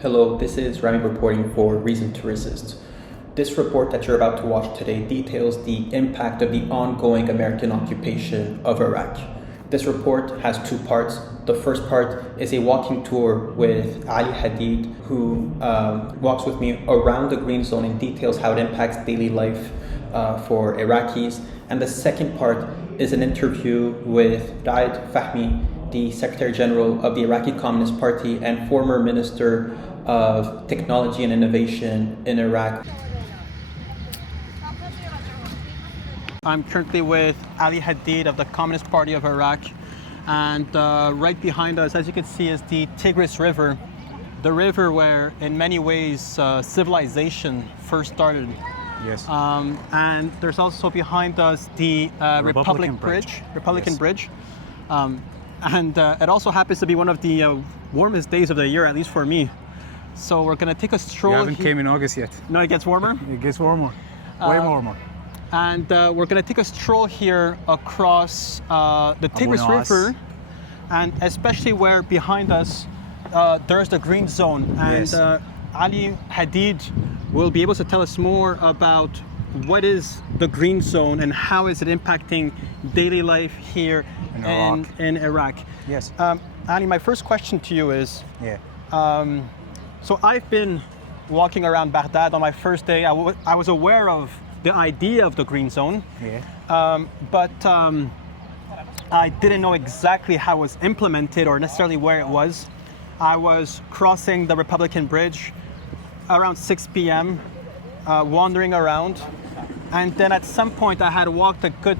Hello, this is Rami reporting for Reason to Resist. This report that you're about to watch today details the impact of the ongoing American occupation of Iraq. This report has two parts. The first part is a walking tour with Ali Hadid, who walks with me around the Green Zone and details how it impacts daily life for Iraqis. And the second part is an interview with Raed Fahmy, the Secretary General of the Iraqi Communist Party and former Minister of Technology and Innovation in Iraq. I'm currently with Ali Hadid of the Communist Party of Iraq, and right behind us, as you can see, is the Tigris River, the river where in many ways civilization first started. Yes. And there's also behind us the Republican Bridge. And it also happens to be one of the warmest days of the year, at least for me. So we're going to take a stroll. You haven't came in August yet. No, it gets warmer? It gets warmer, way warmer. And we're going to take a stroll here across the Tigris River, and especially where behind us there's the Green Zone. And Yes. Ali Hadid will be able to tell us more about what is the Green Zone and how is it impacting daily life here in Iraq. Yes. Ali, my first question to you is, Yeah. so I've been walking around Baghdad on my first day. I was aware of the idea of the Green Zone, but I didn't know exactly how it was implemented or necessarily where it was. I was crossing the Republican Bridge around 6 p.m., wandering around, and then at some point I had walked a good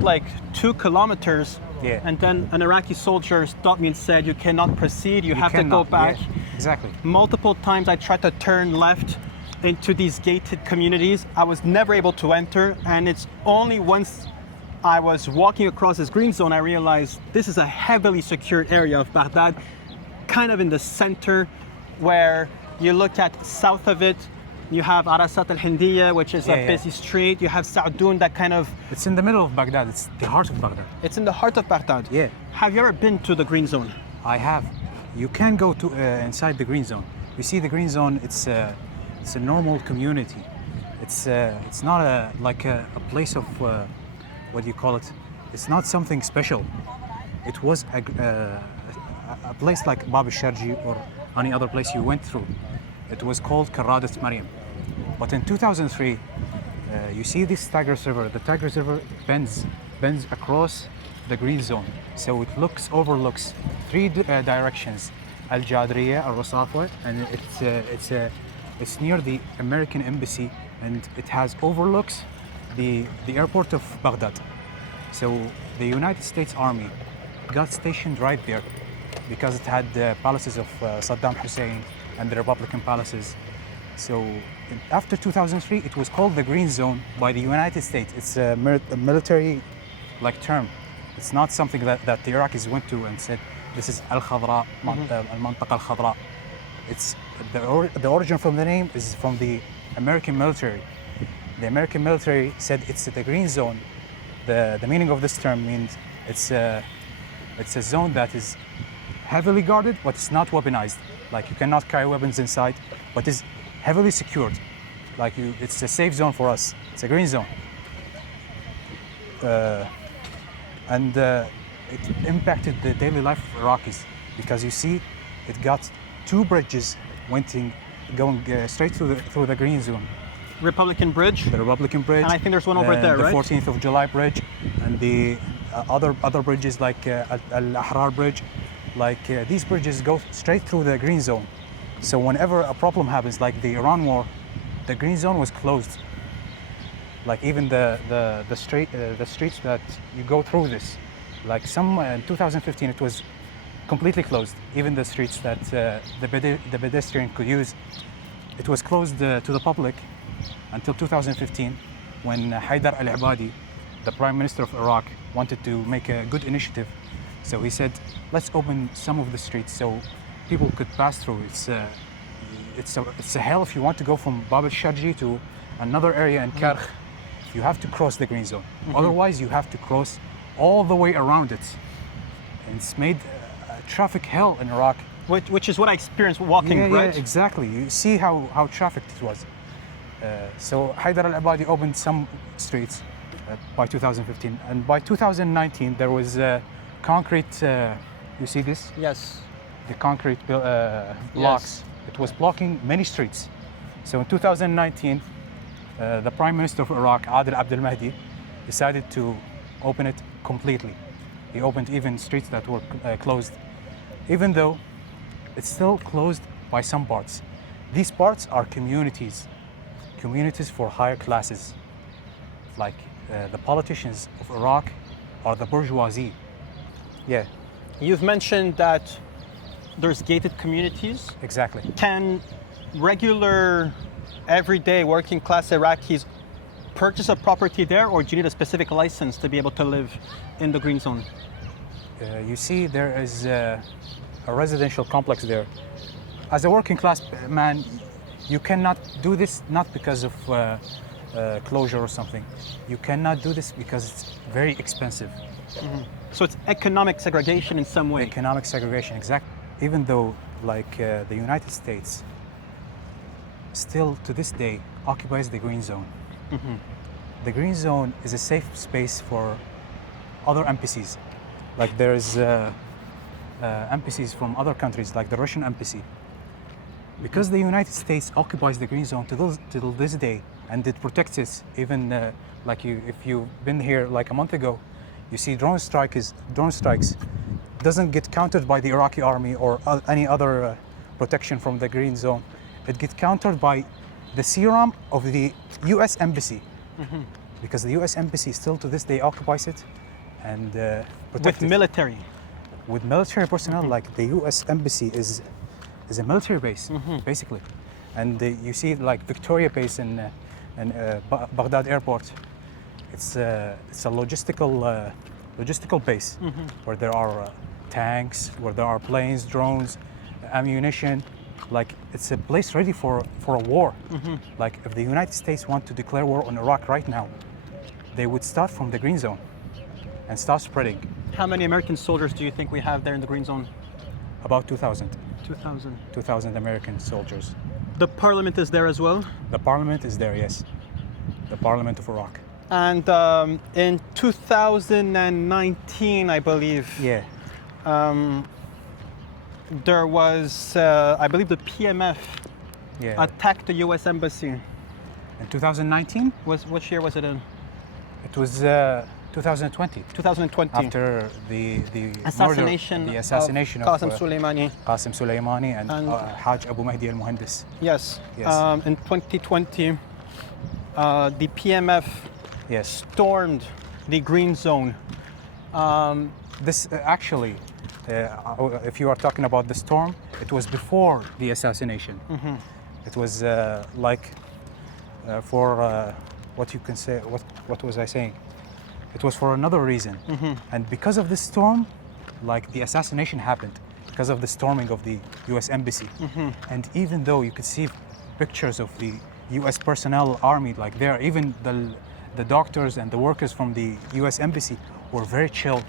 2 kilometers, and then an Iraqi soldier stopped me and said, "You cannot proceed, you have to go back." Yeah, exactly. Multiple times I tried to turn left into these gated communities. I was never able to enter, and it's only once I was walking across this Green Zone I realized this is a heavily secured area of Baghdad, kind of in the center, where you look at south of it, you have Arasat al-Hindiya, which is a busy street. You have Sa'doun, that kind of... It's in the middle of Baghdad. It's the heart of Baghdad. It's in the heart of Baghdad. Yeah. Have you ever been to the Green Zone? I have. You can go to inside the Green Zone. You see the Green Zone. It's a normal community. It's not a place of what do you call it? It's not something special. It was a place like Bab al-Sharji or any other place you went through. It was called Karadat Maryam. But in 2003, you see this Tigris River. The Tigris River bends across the Green Zone. So it overlooks 3 directions: Al-Jadriya, Al-Rasafwa, and it's near the American embassy, and it overlooks the airport of Baghdad. So the United States Army got stationed right there because it had the palaces of Saddam Hussein and the Republican palaces. So after 2003, it was called the Green Zone by the United States. It's a military term. It's not something that the Iraqis went to and said, this is Al-Khadra, Al-Mantaqa Al-Khadra. It's the origin from the name is from the American military. The American military said it's the Green Zone. The meaning of this term means it's a zone that is heavily guarded, but it's not weaponized. Like, you cannot carry weapons inside, but is heavily secured. It's a safe zone for us. It's a green zone. And it impacted the daily life of Iraqis, because you see, it got 2 bridges going straight through the green zone. Republican Bridge? The Republican Bridge. And I think there's one over there, the right? The 14th of July Bridge, and the other bridges like Al-Ahrar Bridge. These bridges go straight through the Green Zone. So whenever a problem happens, like the Iran war, the Green Zone was closed. Even the streets that you go through this, in 2015 it was completely closed. Even the streets that the pedestrian could use, it was closed to the public until 2015, when Haidar al-Abadi, the Prime Minister of Iraq, wanted to make a good initiative. So he said, let's open some of the streets so people could pass through. It's a hell if you want to go from Bab al-Sharji to another area in Karkh. You have to cross the Green Zone. Otherwise, you have to cross all the way around it. And it's made traffic hell in Iraq. Which is what I experienced walking, right? Yeah, exactly. You see how trafficked it was. So Haidar al-Abadi opened some streets by 2015, and by 2019 there was concrete. You see this? Yes. The concrete blocks. Yes. It was blocking many streets. So in 2019, the Prime Minister of Iraq, Adil Abdel Mahdi, decided to open it completely. He opened even streets that were closed, even though it's still closed by some parts. These parts are communities for higher classes. Like the politicians of Iraq are the bourgeoisie. Yeah, You've mentioned that there's gated communities. exactly. Can regular, everyday working class Iraqis purchase a property there, or do you need a specific license to be able to live in the green zone? You see, there is a residential complex there. As a working class man, you cannot do this not because of closure or something. You cannot do this because it's very expensive. So it's economic segregation in some way. Economic segregation, exactly. Even though, like the United States, still to this day occupies the green zone. The green zone is a safe space for other NPCs. Like there's NPCs from other countries, like the Russian embassy. Because the United States occupies the green zone till this day, and it protects it. Even if you've been here like a month ago, you see drone strikes doesn't get countered by the Iraqi army or any other protection from the green zone. It gets countered by the serum of the U.S. embassy, because the U.S. embassy still to this day occupies it and protects With it. military. With military personnel. Like the U.S. embassy is a military base, basically. And you see like Victoria base in Baghdad airport. It's a logistical base where there are tanks, where there are planes, drones, ammunition. Like it's a place ready for a war. Like if the United States want to declare war on Iraq right now, they would start from the green zone and start spreading. How many American soldiers do you think we have there in the green zone? About 2,000. 2,000. 2,000 American soldiers. The parliament is there as well? The parliament is there, yes. The parliament of Iraq. And in 2019, I believe, Yeah. there was, I believe the PMF Yeah. attacked the U.S. embassy. In 2019, Which year was it in? it was 2020. 2020. After the Assassination, murder, the assassination of Qasem Soleimani. Qasem Soleimani and Haj Abu Mahdi al-Muhandis. Yes. Yes. In 2020, the PMF stormed the green zone. This actually, if you are talking about the storm, it was before the assassination. It was for what you can say. What was I saying? It was for another reason. And because of this storm, like the assassination happened because of the storming of the U.S. embassy. And even though you could see pictures of the U.S. personnel, army, like there, even the doctors and the workers from the U.S. embassy were very chill.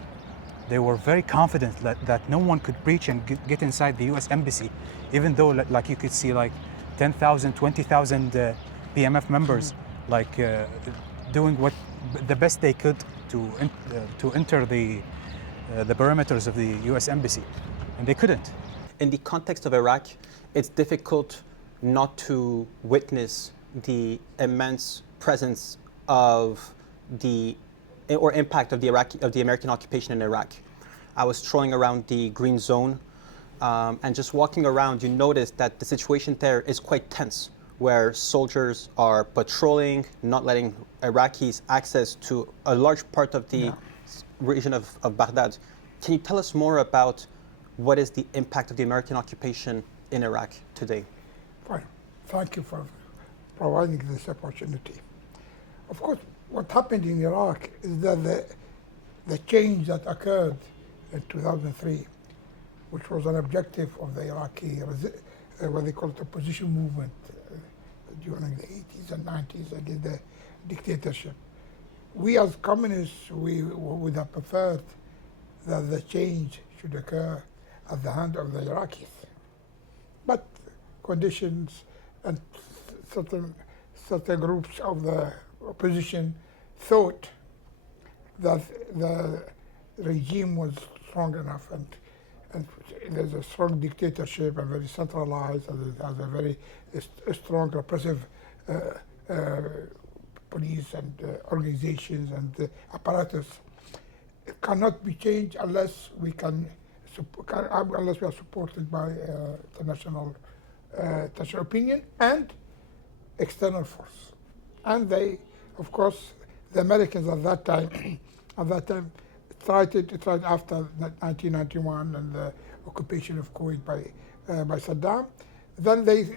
They were very confident that no one could breach and get inside the U.S. embassy, even though like you could see like 10,000, 20,000 PMF members doing what the best they could to enter the perimeters of the U.S. embassy, and they couldn't. In the context of Iraq, it's difficult not to witness the immense presence of or impact of the American occupation in Iraq. I was strolling around the green zone, and just walking around, you notice that the situation there is quite tense, where soldiers are patrolling, not letting Iraqis access to a large part of the region of Baghdad. Can you tell us more about what is the impact of the American occupation in Iraq today? Fine. Thank you for providing this opportunity. Of course, what happened in Iraq is that the change that occurred in 2003, which was an objective of the Iraqi, what they call the opposition movement during the 80s and 90s against the dictatorship. We as communists, we would have preferred that the change should occur at the hand of the Iraqis. But conditions and certain groups of the opposition thought that the regime was strong enough and there's a strong dictatorship and very centralized and it has a very strong repressive police and organizations and apparatus. It cannot be changed unless we unless we are supported by international opinion and external force. And they, of course, the Americans at that time, tried after 1991 and the occupation of Kuwait by Saddam. Then they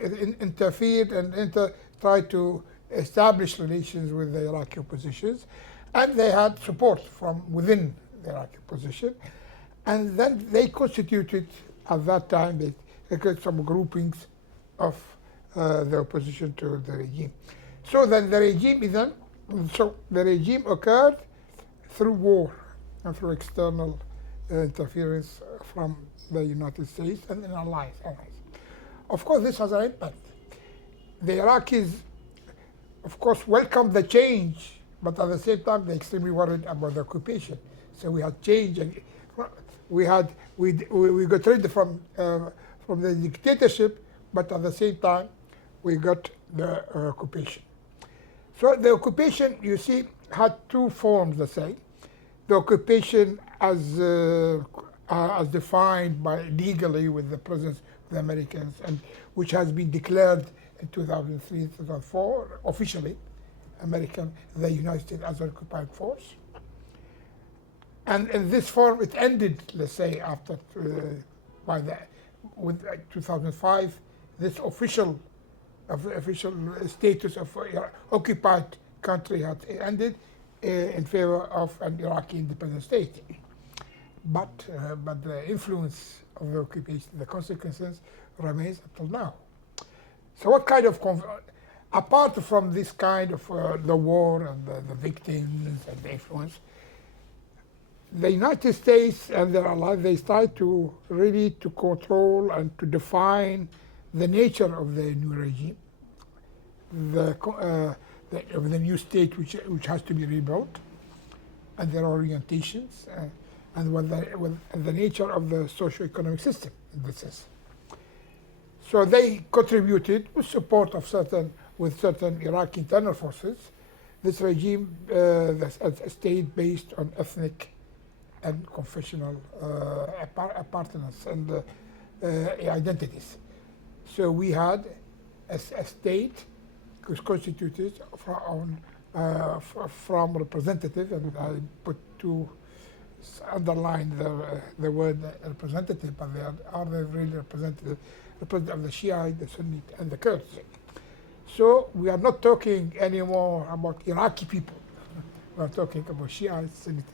interfered and tried to establish relations with the Iraqi oppositions, and they had support from within the Iraqi opposition. And then they constituted, at that time, they created some groupings of the opposition to the regime. So then the regime occurred through war and through external interference from the United States and in allies. Of course, this has an impact. The Iraqis, of course, welcomed the change, but at the same time, they're extremely worried about the occupation. So we had change, and we got rid from the dictatorship, but at the same time, we got the occupation. So the occupation, you see, had two forms, let's say. The occupation as defined legally with the presence of the Americans, and which has been declared in 2003, 2004, officially, the United States as an occupied force. And in this form, it ended, let's say, after with 2005, this official status of occupied country had ended in favor of an Iraqi independent state. But the influence of the occupation, the consequences remains until now. So what kind of, apart from this kind of the war and the victims and the influence, the United States and their allies, they started to really to control and to define the nature of the new regime, of the new state which has to be rebuilt, and their orientations, and the nature of the socio-economic system in this sense. So they contributed with support of certain Iraqi internal forces. This regime, a state based on ethnic and confessional appartenance and identities. So we had a state was constituted from representatives, and I put underline the word representative, but they are the really representative of the Shiite, the Sunni, and the Kurds. So we are not talking anymore about Iraqi people. We are talking about Shiites, Sunnis.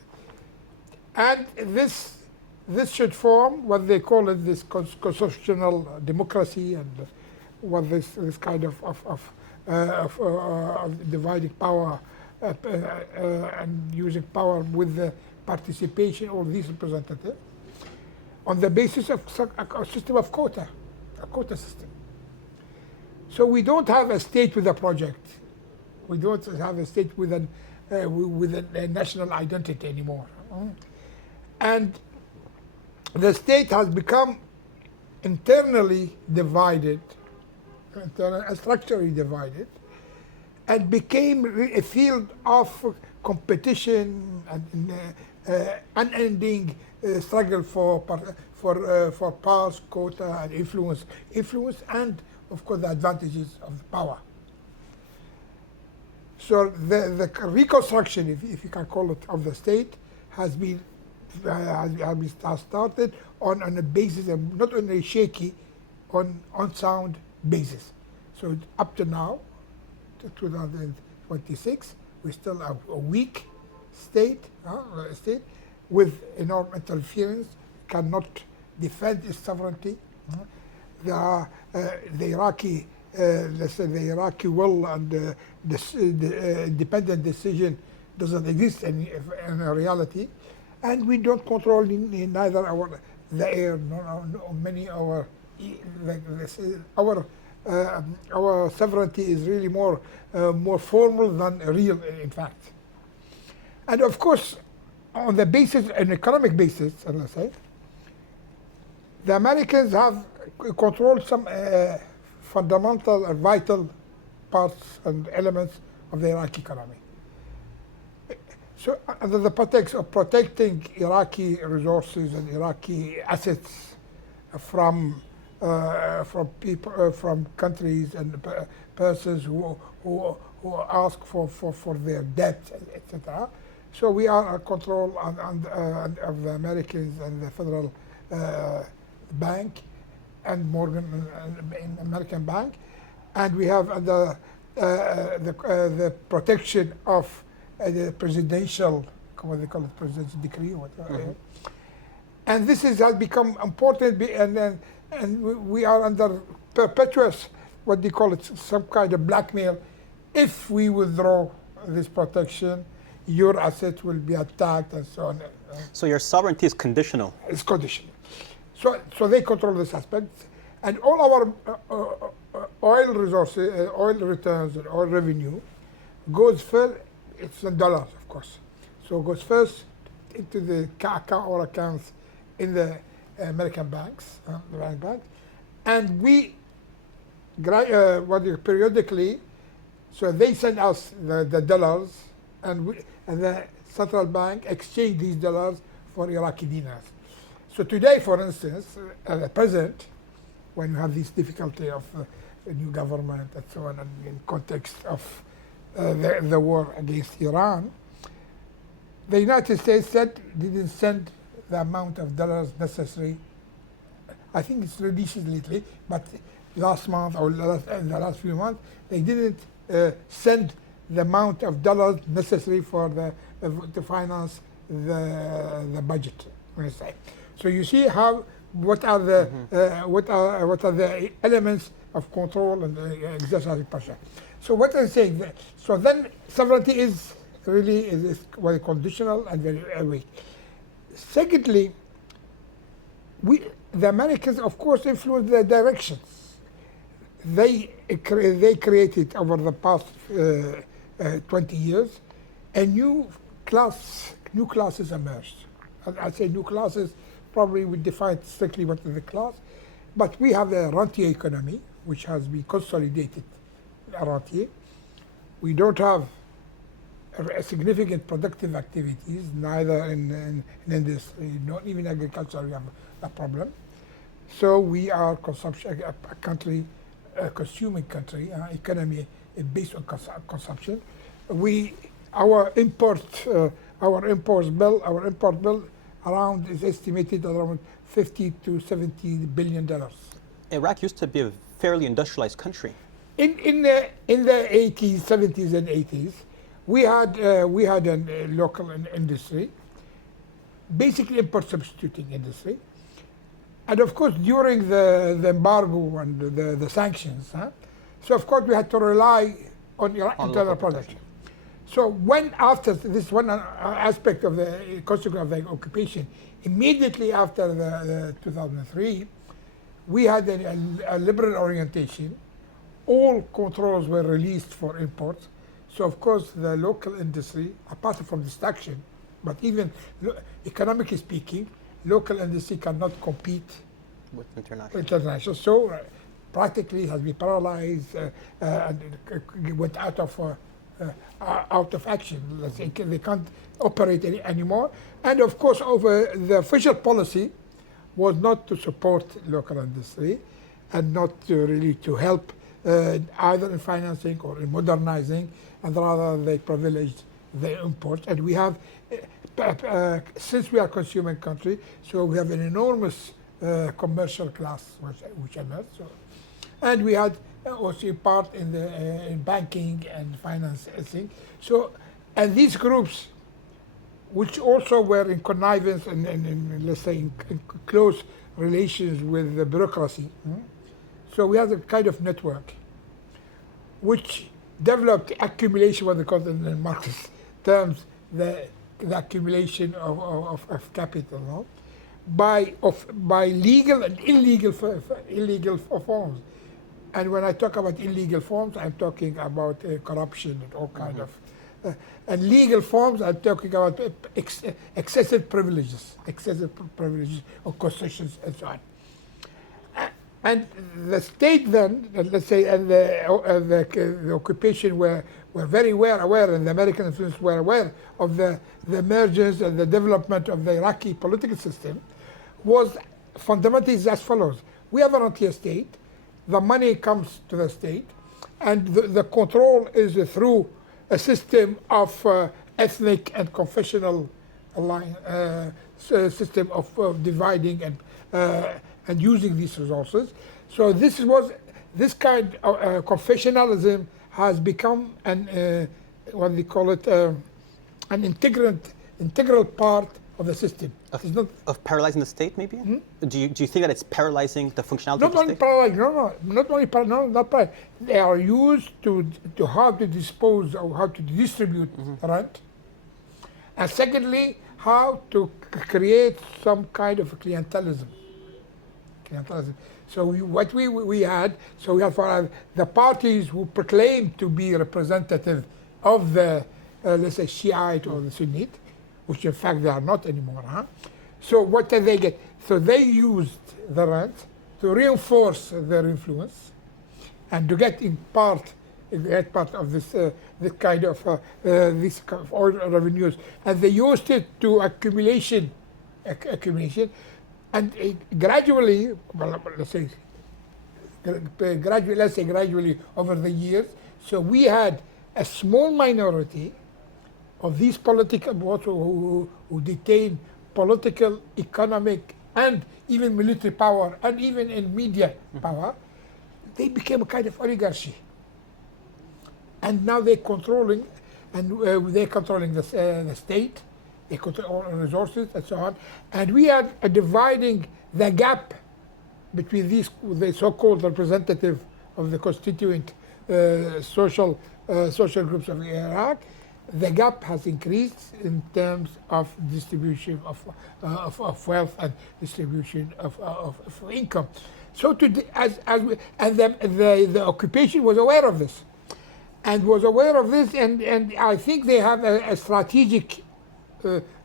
And this should form what they call it, this constitutional democracy, and what this kind of dividing power and using power with the participation of these representatives on the basis of a system of quota, a quota system. So we don't have a state with a project. We don't have a state with a national identity anymore. And the state has become internally divided, structurally divided, and became a field of competition and unending struggle for powers, quota, and influence, and of course the advantages of power. So the reconstruction, if you can call it, of the state has started on a basis of not only shaky, on sound basis. So up to now, to 2026, we still have a weak state with enormous interference, cannot defend its sovereignty. The Iraqi, let's say the Iraqi will and the independent decision doesn't exist in reality, and we don't control neither the air, many our our sovereignty is really more formal than real, in fact. And of course, on the basis, an economic basis, as I say, the Americans have controlled some fundamental and vital parts and elements of the Iraqi economy. So under the pretext of protecting Iraqi resources and Iraqi assets from people, from countries and persons who ask for their debt, etc. So we are a control of the Americans and the Federal Bank and Morgan American Bank, and we have the protection of the presidential, what they call it, presidential decree, or whatever. Mm-hmm. And this has become important, and we are under perpetuous, what they call it, some kind of blackmail. If we withdraw this protection, your assets will be attacked, and so on. So your sovereignty is conditional. It's conditional. So they control this aspect, and all our oil resources, oil returns, and oil revenue goes first. It's in dollars, of course. So it goes first into the accounts in the American banks, the bank, and we periodically. So they send us the dollars, and the central bank exchange these dollars for Iraqi dinars. So today, for instance, at the present, when you have this difficulty of a new government and so on, and in context of the war against Iran, the United States didn't send the amount of dollars necessary. I think it's reduced lately, but last month or in the last few months, they didn't send the amount of dollars necessary for to finance the budget. When I say, so you see what are the what are the elements of control and exercising pressure. So what I'm saying, so then sovereignty is really very conditional and very weak. Secondly, the Americans, of course, influence the directions. They created over the past 20 years a new classes emerged. I say new classes, probably we define strictly what is the class, but we have the rentier economy, which has been consolidated. Rentier. We don't have a significant productive activities, neither in industry, not even agriculture. We have a problem. So we are a country, a consuming country, economy based on consumption. Our import bill around is estimated around $50 to $70 billion. Iraq used to be a fairly industrialized country. In the 80s, 70s, and 80s, we had a local industry, basically import substituting industry, and of course during the embargo and the sanctions, so of course we had to rely on internal production. So when after this one aspect of the consequence of the occupation, immediately after the 2003, we had a liberal orientation. All controls were released for imports. So of course the local industry, apart from destruction, but even economically speaking, local industry cannot compete with international. So practically has been paralyzed and went out of action. Let's say they can't operate anymore. And of course, the official policy was not to support local industry and not to help either in financing or in modernizing, and rather they privileged the imports. And we have, since we are a consuming country, so we have an enormous commercial class which emerged. So, and we had also part in banking and financing. So, and these groups, which also were in connivance and let's say in close relations with the bureaucracy. So we have a kind of network which developed accumulation, what they call in Marxist terms, the accumulation of capital. No? by legal and illegal forms. And when I talk about illegal forms, I'm talking about corruption and all kind of. And legal forms, I'm talking about excessive privileges or concessions and so on. And the state then, let's say, and the occupation were very well aware, and the American influence were aware of the emergence and the development of the Iraqi political system, was fundamentally as follows. We have a rentier state, the money comes to the state, and the control is through a system of ethnic and confessional system of dividing and using these resources. So this kind of confessionalism has become an what they call it an integral part of the system. Of paralyzing the state, maybe? Do you think that it's paralyzing the functionality Not of the only state? not paralyzing. They are used to how to dispose or how to distribute rent, and secondly, how to create some kind of clientelism. So what we had for the parties who proclaimed to be representative of the let's say Shiite or the Sunnite, which in fact they are not anymore. So what did they get? So they used the rent to reinforce their influence and to get part of this kind of oil revenues, and they used it to accumulation, and gradually, well, let's say gradually over the years. So we had a small minority of these political who detain political, economic, and even military power, and even in media power. They became a kind of oligarchy, and now they're controlling, the state. They control all resources and so on, and we are dividing the gap between the so-called representative of the constituent social groups of Iraq. The gap has increased in terms of distribution of wealth and distribution of income. So the occupation was aware of this, and I think they have a strategic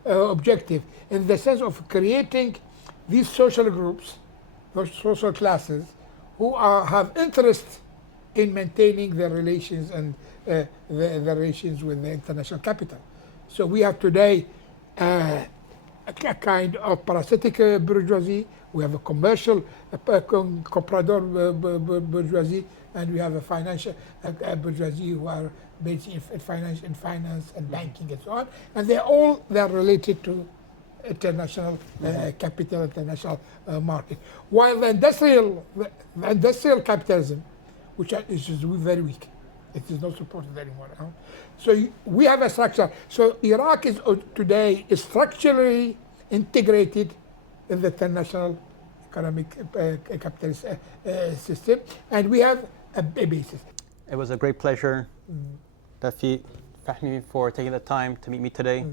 objective in the sense of creating these social groups, those social classes, who have interest in maintaining their relations and the relations with the international capital. So we have today a kind of parasitic bourgeoisie, we have a commercial comprador bourgeoisie, and we have a financial bourgeoisie who are based in finance and banking and so on, and they're related to international capital, international market. While the industrial capitalism, which is very weak, it is not supported anymore. So we have a structure. So Iraq is today structurally integrated in the international economic capitalist system, and we have a basis. It was a great pleasure, Dafi Fahmi, for taking the time to meet me today.